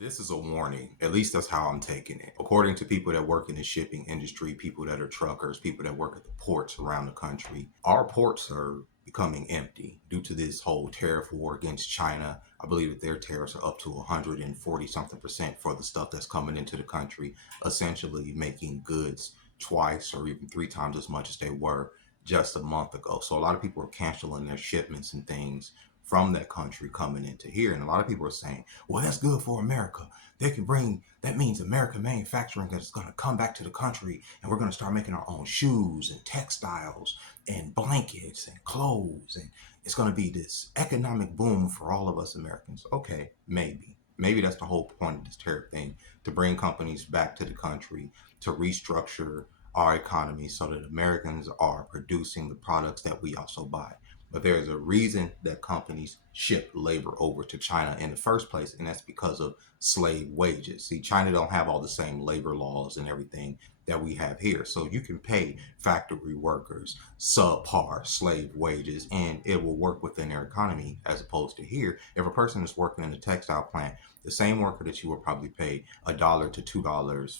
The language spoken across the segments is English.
This is a warning. At least that's how I'm taking it. According to people that work in the shipping industry, people that are truckers, people that work at the ports around the country, our ports are becoming empty due to this whole tariff war against China. I believe that their tariffs are up to 140 something percent for the stuff that's coming into the country, essentially making goods twice or even three times as much as they were just a month ago. So a lot of people are canceling their shipments and things from that country coming into here. And a lot of people are saying, well, that's good for America. They can bring, that means American manufacturing is going to come back to the country and we're going to start making our own shoes and textiles and blankets and clothes. And it's going to be this economic boom for all of us Americans. Okay, maybe. Maybe that's the whole point of this tariff thing, to bring companies back to the country, to restructure our economy so that Americans are producing the products that we also buy. But there's a reason that companies ship labor over to China in the first place, and that's because of slave wages. See, China don't have all the same labor laws and everything that we have here. So you can pay factory workers subpar slave wages and it will work within their economy, as opposed to here. If a person is working in a textile plant, the same worker that you will probably pay $1 to $2,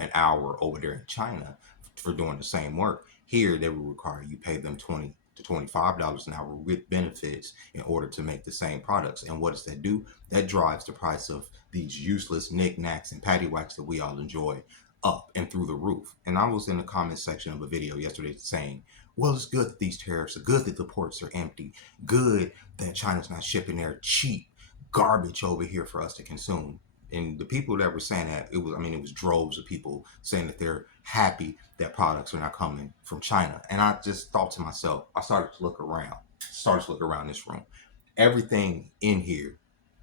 an hour over there in China for doing the same work. Here, they will require you pay them 20 to $25 an hour with benefits in order to make the same products. And what does that do? That drives the price of these useless knickknacks and paddywhacks that we all enjoy up and through the roof. And I was in the comment section of a video yesterday saying, well, it's good that these tariffs are good, that the ports are empty, good that China's not shipping their cheap garbage over here for us to consume. And the people that were saying that, it was droves of people saying that they're happy that products are not coming from China. And I just thought to myself, I started to look around this room. Everything in here,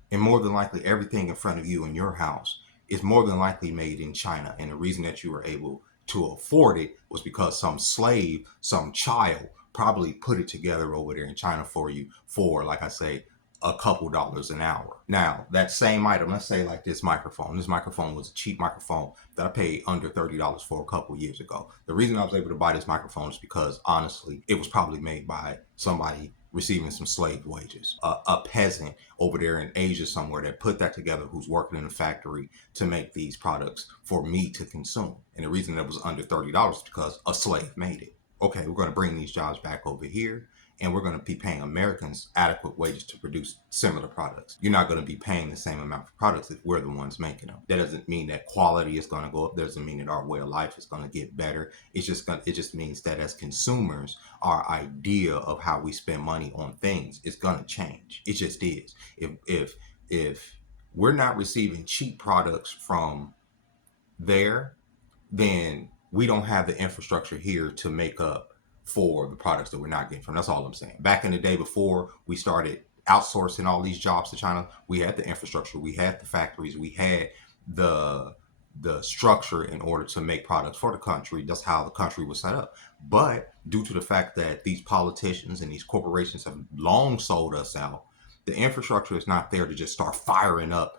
and more than likely everything in front of you in your house, is more than likely made in China. And the reason that you were able to afford it was because some slave, some child probably put it together over there in China for you for, like I say, a couple dollars an hour. Now, that same item, let's say like this microphone. This microphone was a cheap microphone that I paid under $30 for a couple years ago. The reason I was able to buy this microphone is because, honestly, it was probably made by somebody receiving some slave wages, a peasant over there in Asia somewhere that put that together, who's working in a factory to make these products for me to consume. And the reason that it was under $30 is because a slave made it. Okay, we're going to bring these jobs back over here, and we're going to be paying Americans adequate wages to produce similar products. You're not going to be paying the same amount for products if we're the ones making them. That doesn't mean that quality is going to go up. That doesn't mean that our way of life is going to get better. It just means that as consumers, our idea of how we spend money on things is going to change. It just is. If we're not receiving cheap products from there, then we don't have the infrastructure here to make up for the products that we're not getting from. That's all I'm saying. Back in the day, before we started outsourcing all these jobs to China, we had the infrastructure, we had the factories, we had the structure in order to make products for the country. That's how the country was set up. But due to the fact that these politicians and these corporations have long sold us out, the infrastructure is not there to just start firing up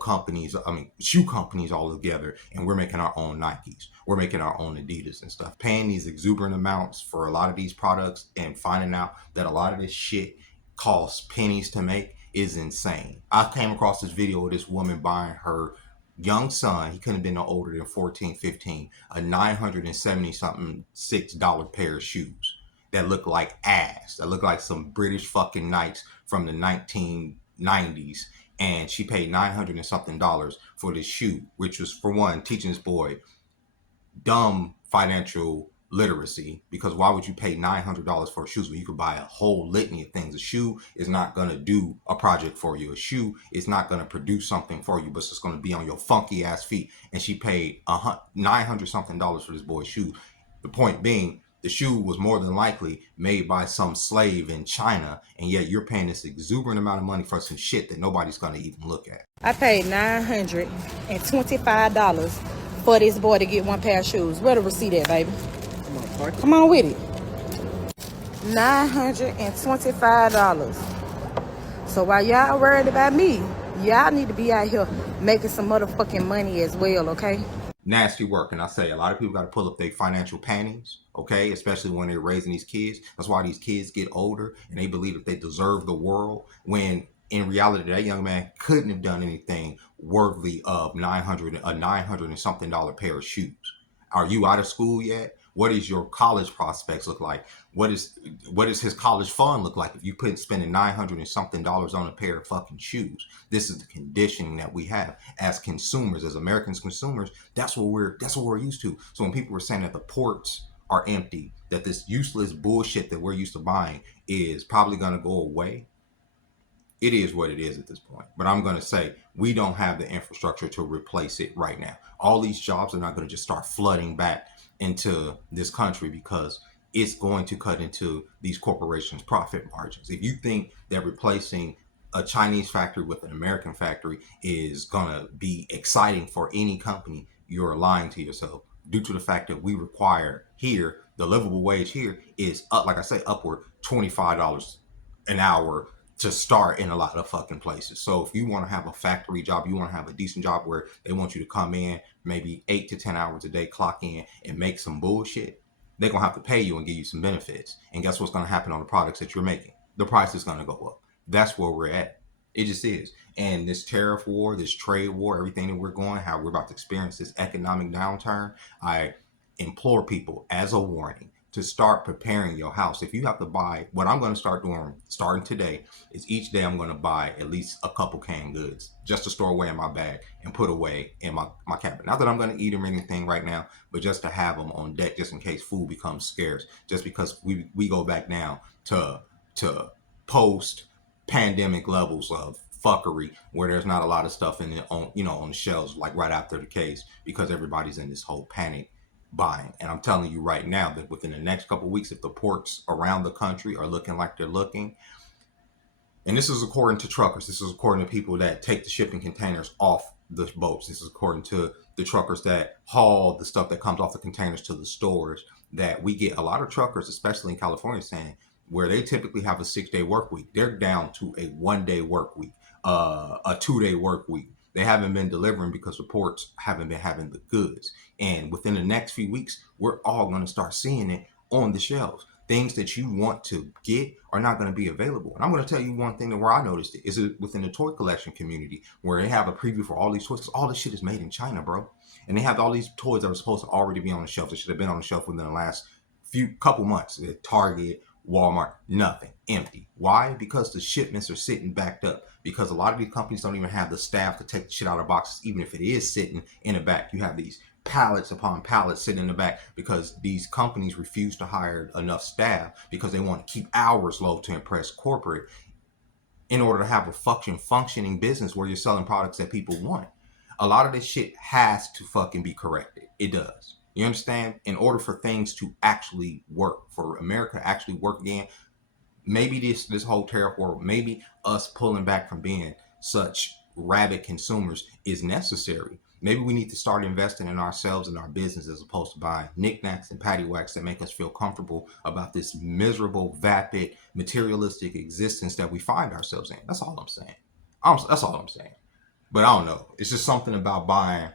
companies, shoe companies all together, and we're making our own Nikes. We're making our own Adidas and stuff. Paying these exuberant amounts for a lot of these products and finding out that a lot of this shit costs pennies to make is insane. I came across this video of this woman buying her young son, he couldn't have been no older than 14, 15, a $970 something $6 pair of shoes that look like ass, that look like some British fucking Nikes from the 1990s. And she paid $900 and something for this shoe, which was, for one, teaching this boy dumb financial literacy, because why would you pay $900 for shoes when you could buy a whole litany of things? A shoe is not going to do a project for you. A shoe is not going to produce something for you, but it's just going to be on your funky ass feet. And she paid $900 something for this boy's shoe. The point being, the shoe was more than likely made by some slave in China, and yet you're paying this exuberant amount of money for some shit that nobody's going to even look at. I paid $925 for this boy to get one pair of shoes. Where the receipt at, baby? Come on with it. $925. So while y'all worried about me, y'all need to be out here making some motherfucking money as well, okay? Nasty work. And I say a lot of people got to pull up their financial panties, okay, especially when they're raising these kids. That's why these kids get older and they believe that they deserve the world, when in reality that young man couldn't have done anything worthy of 900 and something dollar pair of shoes? Are you out of school yet? What is your college prospects look like? What is his college fund look like if you put spending 900 and something dollars on a pair of fucking shoes? This is the conditioning that we have as consumers, as Americans consumers. That's what we're used to. So when people were saying that the ports are empty, that this useless bullshit that we're used to buying is probably going to go away, it is what it is at this point. But I'm going to say we don't have the infrastructure to replace it right now. All these jobs are not going to just start flooding back into this country because it's going to cut into these corporations' profit margins. If you think that replacing a Chinese factory with an American factory is going to be exciting for any company, you're lying to yourself, due to the fact that we require here, the livable wage here is up, like I say, upward $25 an hour to start in a lot of fucking places. So if you want to have a factory job, you want to have a decent job where they want you to come in maybe 8 to 10 hours a day, clock in and make some bullshit, they're going to have to pay you and give you some benefits. And guess what's going to happen on the products that you're making? The price is going to go up. That's where we're at. It just is. And this tariff war, this trade war, everything that we're going, how we're about to experience this economic downturn, I implore people as a warning to start preparing your house. If you have to buy, what I'm going to start doing starting today is each day I'm going to buy at least a couple canned goods just to store away in my bag and put away in my cabinet. Not that I'm going to eat them or anything right now, but just to have them on deck just in case food becomes scarce. Just because we go back now to post pandemic levels of fuckery where there's not a lot of stuff in it on the shelves like right after the case because everybody's in this whole panic buying. And I'm telling you right now that within the next couple of weeks, if the ports around the country are looking like they're looking, and this is according to truckers, this is according to people that take the shipping containers off the boats, this is according to the truckers that haul the stuff that comes off the containers to the stores, that we get a lot of truckers, especially in California, saying where they typically have a 6-day work week, they're down to a 1-day work week, a 2-day work week. They haven't been delivering because the ports haven't been having the goods. And within the next few weeks, we're all going to start seeing it on the shelves. Things that you want to get are not going to be available. And I'm going to tell you one thing that where I noticed it is within the toy collection community where they have a preview for all these toys. All this shit is made in China, bro. And they have all these toys that are supposed to already be on the shelf. That should have been on the shelf within the last couple months at Target, Walmart, nothing, empty. Why? Because the shipments are sitting backed up. Because a lot of these companies don't even have the staff to take the shit out of boxes, even if it is sitting in the back. You have these pallets upon pallets sitting in the back because these companies refuse to hire enough staff because they want to keep hours low to impress corporate in order to have a functioning business where you're selling products that people want. A lot of this shit has to fucking be corrected. It does. You understand? In order for things to actually work, for America to actually work again, maybe this whole tariff war, maybe us pulling back from being such rabid consumers is necessary. Maybe we need to start investing in ourselves and our business as opposed to buying knickknacks and paddywhacks that make us feel comfortable about this miserable, vapid, materialistic existence that we find ourselves in. That's all I'm saying. That's all I'm saying. But I don't know. It's just something about buying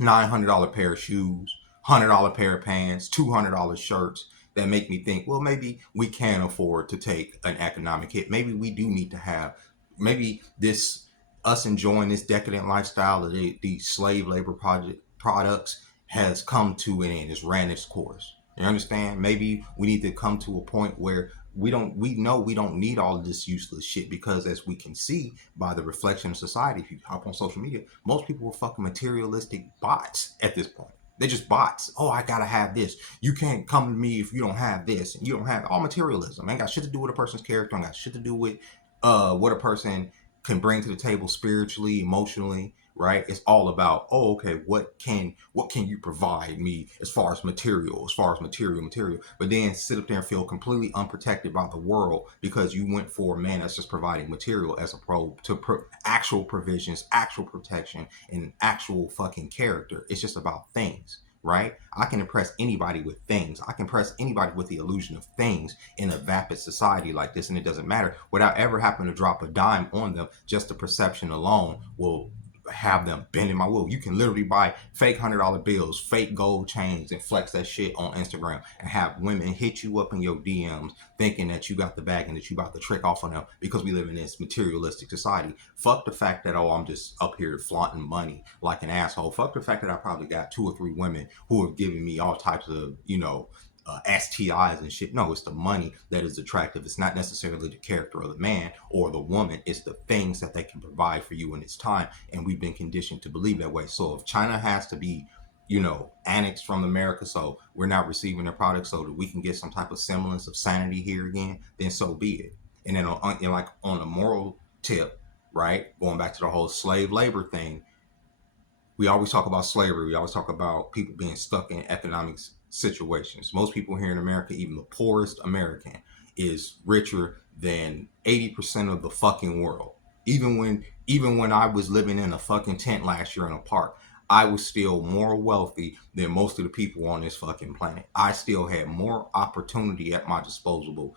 $900 pair of shoes, $100 pair of pants, $200 shirts that make me think, well, maybe we can afford to take an economic hit. Maybe we do need to have, maybe this, us enjoying this decadent lifestyle of the slave labor products has come to an end, it's ran its course. You understand? Maybe we need to come to a point where we know we don't need all of this useless shit because as we can see by the reflection of society, if you hop on social media, most people are fucking materialistic bots at this point. They're just bots. Oh, I gotta have this. You can't come to me if you don't have this. And you don't have all materialism. Ain't got shit to do with a person's character. Ain't got shit to do with what a person can bring to the table spiritually, emotionally, right? It's all about, oh, okay, what can you provide me as far as material. But then sit up there and feel completely unprotected by the world because you went for a man that's just providing material as opposed to actual provisions, actual protection, and actual fucking character. It's just about things. Right? I can impress anybody with things. I can impress anybody with the illusion of things in a vapid society like this, and it doesn't matter without ever having to drop a dime on them. Just the perception alone will have them bending my will. You can literally buy fake $100 bills, fake gold chains, and flex that shit on Instagram and have women hit you up in your DMs thinking that you got the bag and that you about to trick off on them because we live in this materialistic society. Fuck the fact that, oh, I'm just up here flaunting money like an asshole. Fuck the fact that I probably got 2 or 3 women who are giving me all types of, STIs and shit. No, it's the money that is attractive. It's not necessarily the character of the man or the woman. It's the things that they can provide for you in its time. And we've been conditioned to believe that way. So if China has to be, annexed from America, so we're not receiving their products, so that we can get some type of semblance of sanity here again, then so be it. And then on the moral tip, right? Going back to the whole slave labor thing, we always talk about slavery. We always talk about people being stuck in economic situations. Most people here in America, even the poorest American, is richer than 80% of the fucking world. Even when I was living in a fucking tent last year in a park, I was still more wealthy than most of the people on this fucking planet. I still had more opportunity at my disposal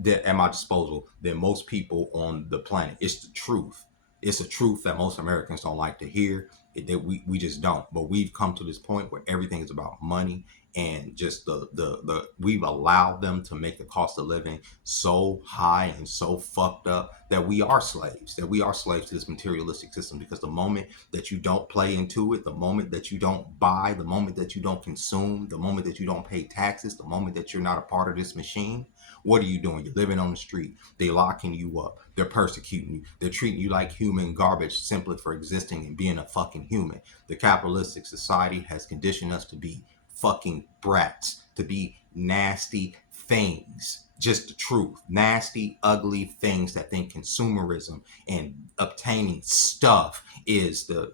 than most people on the planet. It's the truth. It's a truth that most Americans don't like to hear. That we just don't. But we've come to this point where everything is about money, and just the we've allowed them to make the cost of living so high and so fucked up that we are slaves. That we are slaves to this materialistic system, because the moment that you don't play into it, the moment that you don't buy, the moment that you don't consume, the moment that you don't pay taxes, the moment that you're not a part of this machine, what are you doing? You're living on the street. They locking you up. They're persecuting you. They're treating you like human garbage simply for existing and being a fucking human. The capitalistic society has conditioned us to be fucking brats, to be nasty things. Just the truth. Nasty, ugly things that think consumerism and obtaining stuff is the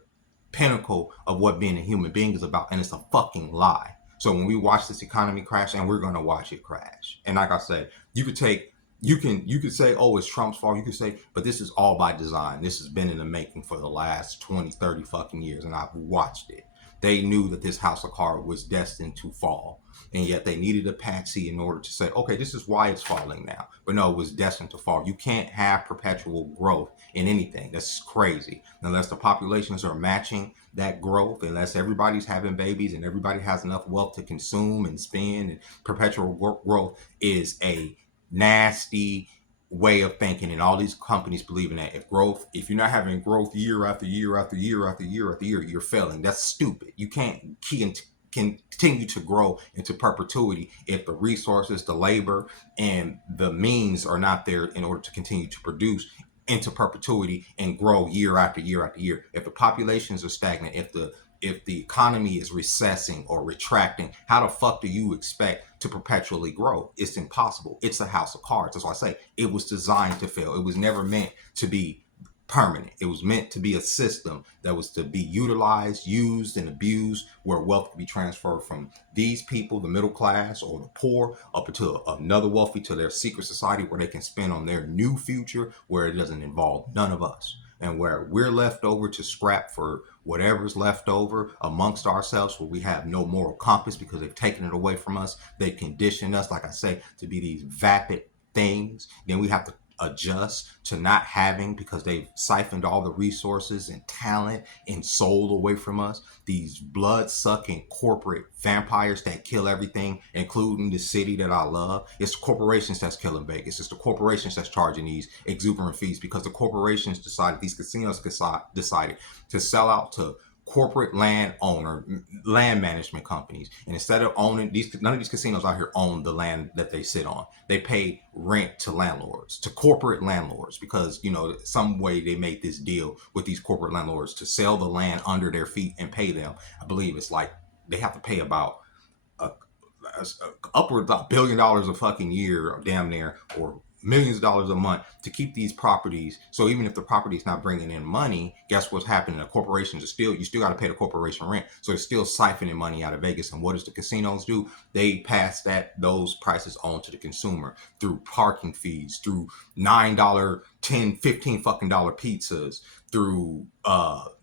pinnacle of what being a human being is about, and it's a fucking lie. So when we watch this economy crash, and we're gonna watch it crash, and like I said, you could say, oh, it's Trump's fault. You could say, but this is all by design. This has been in the making for the last 20, 30 fucking years, and I've watched it. They knew that this house of cards was destined to fall, and yet they needed a patsy in order to say, okay, this is why it's falling now. But no, it was destined to fall. You can't have perpetual growth in anything. That's crazy. Unless the populations are matching that growth, unless everybody's having babies and everybody has enough wealth to consume and spend, and perpetual growth is a nasty way of thinking, and all these companies believe in that. If you're not having growth year after year after year after year after year, you're failing. That's stupid. You can't continue to grow into perpetuity if the resources, the labor, and the means are not there in order to continue to produce into perpetuity and grow year after year after year. If the populations are stagnant, if the economy is recessing or retracting, how the fuck do you expect to perpetually grow? It's impossible. It's a house of cards. That's why I say it was designed to fail. It was never meant to be permanent. It was meant to be a system that was to be utilized, used, and abused, where wealth could be transferred from these people, the middle class or the poor, up into another wealthy, to their secret society where they can spend on their new future, where it doesn't involve none of us, and where we're left over to scrap for whatever's left over amongst ourselves, where we have no moral compass because they've taken it away from us. They conditioned us, like I say, to be these vapid things. Then we have to adjust to not having, because they've siphoned all the resources and talent and soul away from us. These blood-sucking corporate vampires that kill everything, including the city that I love. It's the corporations that's killing Vegas. It's the corporations that's charging these exuberant fees, because the corporations decided, these casinos decided to sell out to corporate land management companies. And instead of owning these, none of these casinos out here own the land that they sit on. They pay rent to landlords, to corporate landlords, because some way they made this deal with these corporate landlords to sell the land under their feet and pay them. I believe it's like they have to pay about upwards of $1 billion a fucking year, or damn near, or millions of dollars a month to keep these properties. So even if the property is not bringing in money, guess what's happening? The corporations are you still got to pay the corporation rent. So it's still siphoning money out of Vegas. And what does the casinos do? They pass those prices on to the consumer through parking fees, through $9, 10, 15 fucking dollar pizzas, through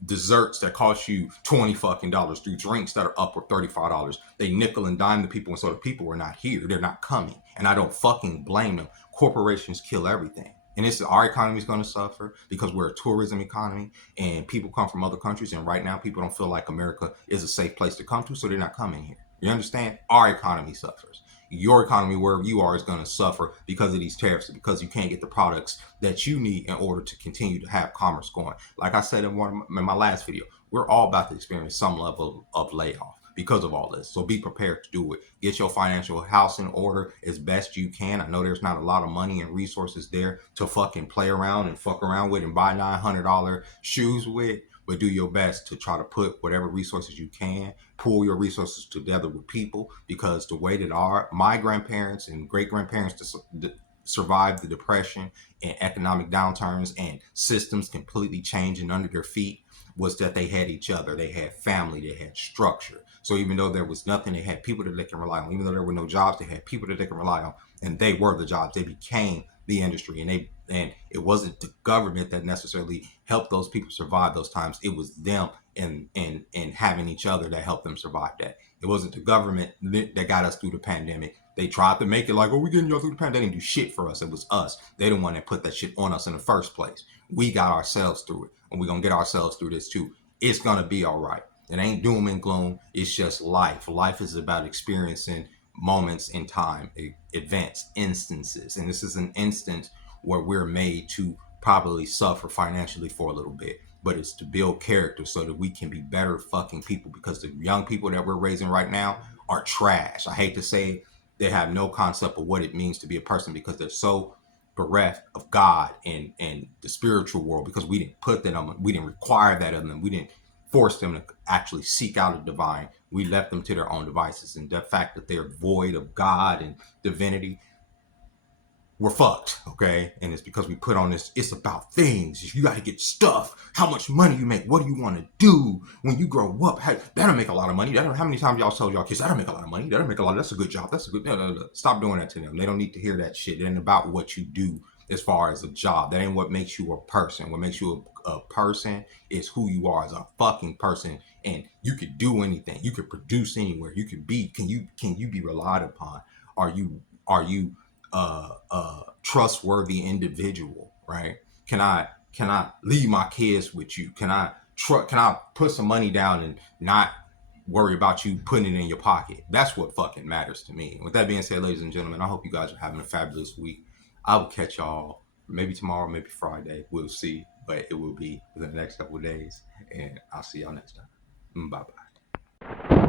desserts that cost you $20 fucking dollars, through drinks that are upward $35. They nickel and dime the people, and so the people are not here. They're not coming, and I don't fucking blame them. Corporations kill everything. And it's our economy is going to suffer because we're a tourism economy and people come from other countries. And right now, people don't feel like America is a safe place to come to, so they're not coming here. You understand? Our economy suffers. Your economy, wherever you are, is going to suffer because of these tariffs, because you can't get the products that you need in order to continue to have commerce going. Like I said in my last video, we're all about to experience some level of layoff because of all this. So be prepared to do it. Get your financial house in order as best you can. I know there's not a lot of money and resources there to fucking play around and fuck around with and buy $900 shoes with, but do your best to try to put whatever resources you can, pool your resources together with people, because the way that my grandparents and great grandparents survived the depression and economic downturns and systems completely changing under their feet was that they had each other, they had family, they had structure. So even though there was nothing, they had people that they can rely on. Even though there were no jobs, they had people that they can rely on, and they were the jobs. They became the industry, and it wasn't the government that necessarily helped those people survive those times. It was them and having each other that helped them survive that. It wasn't the government that got us through the pandemic. They tried to make it like, oh, we're getting y'all through the pandemic. They didn't do shit for us. It was us. They didn't want to put that shit on us in the first place. We got ourselves through it, and we're gonna get ourselves through this too. It's gonna be all right. It ain't doom and gloom. It's just life. Life is about experiencing moments in time, events, instances. And this is an instance where we're made to probably suffer financially for a little bit. But it's to build character so that we can be better fucking people, because the young people that we're raising right now are trash. I hate to say it, they have no concept of what it means to be a person because they're so bereft of God and the spiritual world, because we didn't put that on them. We didn't require that of them. We didn't force them to actually seek out a divine. We left them to their own devices. And the fact that they're void of God and divinity, we're fucked, okay? And it's because we put on this, it's about things. You got to get stuff. How much money you make? What do you want to do when you grow up? That'll make a lot of money. How many times y'all told y'all kids, that'll make a lot of money. That'll make a lot. That's a good job. That's a good. No. Stop doing that to them. They don't need to hear that shit. It ain't about what you do as far as a job. That ain't what makes you a person. What makes you a person is who you are as a fucking person. And you could do anything. You could produce anywhere. You could be. Can you be relied upon? Are you trustworthy individual, right? Can I leave my kids with you? Can I put some money down and not worry about you putting it in your pocket? That's what fucking matters to me. With that being said, ladies and gentlemen, I hope you guys are having a fabulous week. I will catch y'all maybe tomorrow, maybe Friday. We'll see, but it will be within the next couple of days, and I'll see y'all next time. Bye bye.